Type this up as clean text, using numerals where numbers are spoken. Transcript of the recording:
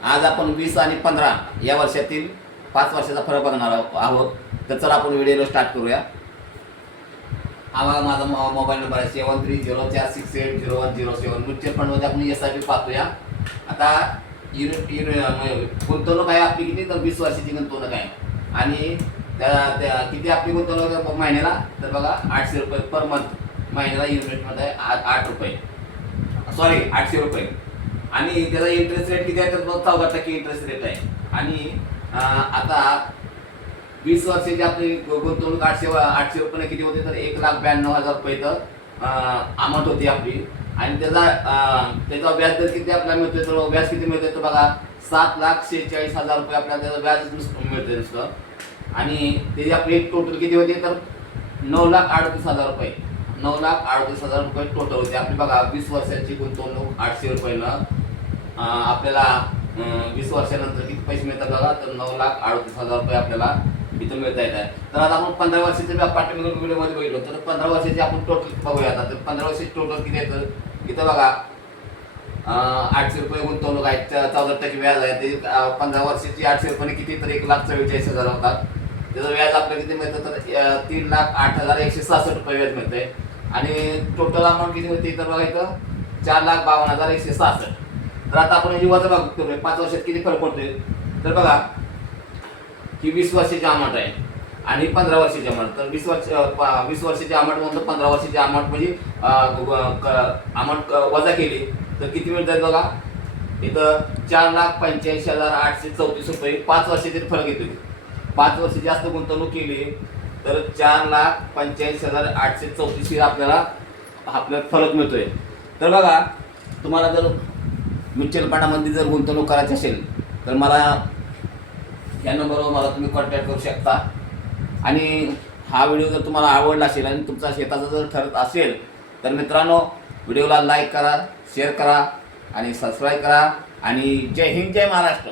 आज आपण 20 आणि 15 या वर्षातील 5 वर्षाचा फरक बघणार आहोत. तर चला आपण व्हिडिओ स्टार्ट करूया. हा बघा माझा मोबाईल नंबर आहे 7304680107. म्युच्युअल फंडमध्ये आपण SIP पाहतोया. आता गुंतवणूक आहे आपली किती, तर 20 वर्षाची गुंतवणूक आहे. आणि त्या किती आपली गुंतवणूक महिन्याला, तर बघा 800 रुपये पर मंथ. महिन्याला युनिटमध्ये 8 रुपये, सॉरी 800 रुपये. आणि त्याचा इंटरेस्ट रेट किती आहे, तर 14% इंटरेस्ट रेट आहे. आणि आता 20 वर्षाची आपली गुंतवणूक 800 रुपये किती होते, तर 1,92,000 रुपये तर अमाऊंट होती आपली. आणि त्याचा व्याज दर किती आपल्याला मिळतोय, तर व्याज किती मिळतोय, तर बघा 7,46,000 रुपये आपल्याला त्याचं व्याज मिळतंय नुसतं. आणि त्याची आपली टोटल किती होते, तर 9,38,000 रुपये. 9,38,000 रुपये टोटल होते आपली. बघा 20 वर्षाची गुंतवणूक 800 रुपयानं आपल्याला 20 वर्षानंतर किती पैसे मिळतात बघा, तर 9,38,000 रुपये आपल्याला इथं मिळता येत आहे. तर आता आपण 15 वर्षाचे पाठीमागील व्हिडिओमध्ये बघितलं, तर 15 वर्षाचे आपण टोटल बघूया. आता तर 15 वर्षाचे टोटल किती आहे, तर इथं बघा 800 रुपये गुंतवणूक आहे, 14% व्याज आहे. ते 15 वर्षाची 800 रुपये किती, तर 1,44,000 होतात. त्याचं व्याज आपल्याला किती मिळतं, तर 3,08,166 रुपये व्याज मिळतंय. आणि टोटल अमाऊंट किती होती, तर बघा इथं 4,52,166. तर आता आपण युवाचं बघतोय 5 वर्षात किती फरक पडतोय. तर बघा ही 20 वर्षाची अमाऊंट आहे आणि 15 वर्षाची अमाऊंट. तर 20 वर्षाची अमाऊंट म्हणतो, 15 वर्षाची अमाऊंट म्हणजे अमाऊंट वजा केली तर किती मिळतात बघा, इथं 4,85,834 रुपये 5 वर्षाचे फरक येतो. 5 वर्ष जास्त गुंतवणूक केली तर 4,85,834 आपल्याला फरक मिळतोय. तर बघा तुम्हाला जर म्युच्युअल फंडामध्ये जर गुंतवणूक करायची असेल तर मला या नंबरवर मला तुम्ही कॉन्टॅक्ट करू शकता. आणि हा व्हिडिओ जर तुम्हाला आवडला असेल आणि तुमचा शेताचा जर ठरत असेल तर मित्रांनो व्हिडिओला लाईक करा, शेअर करा आणि सबस्क्राईब करा. आणि जय हिंद, जय महाराष्ट्र.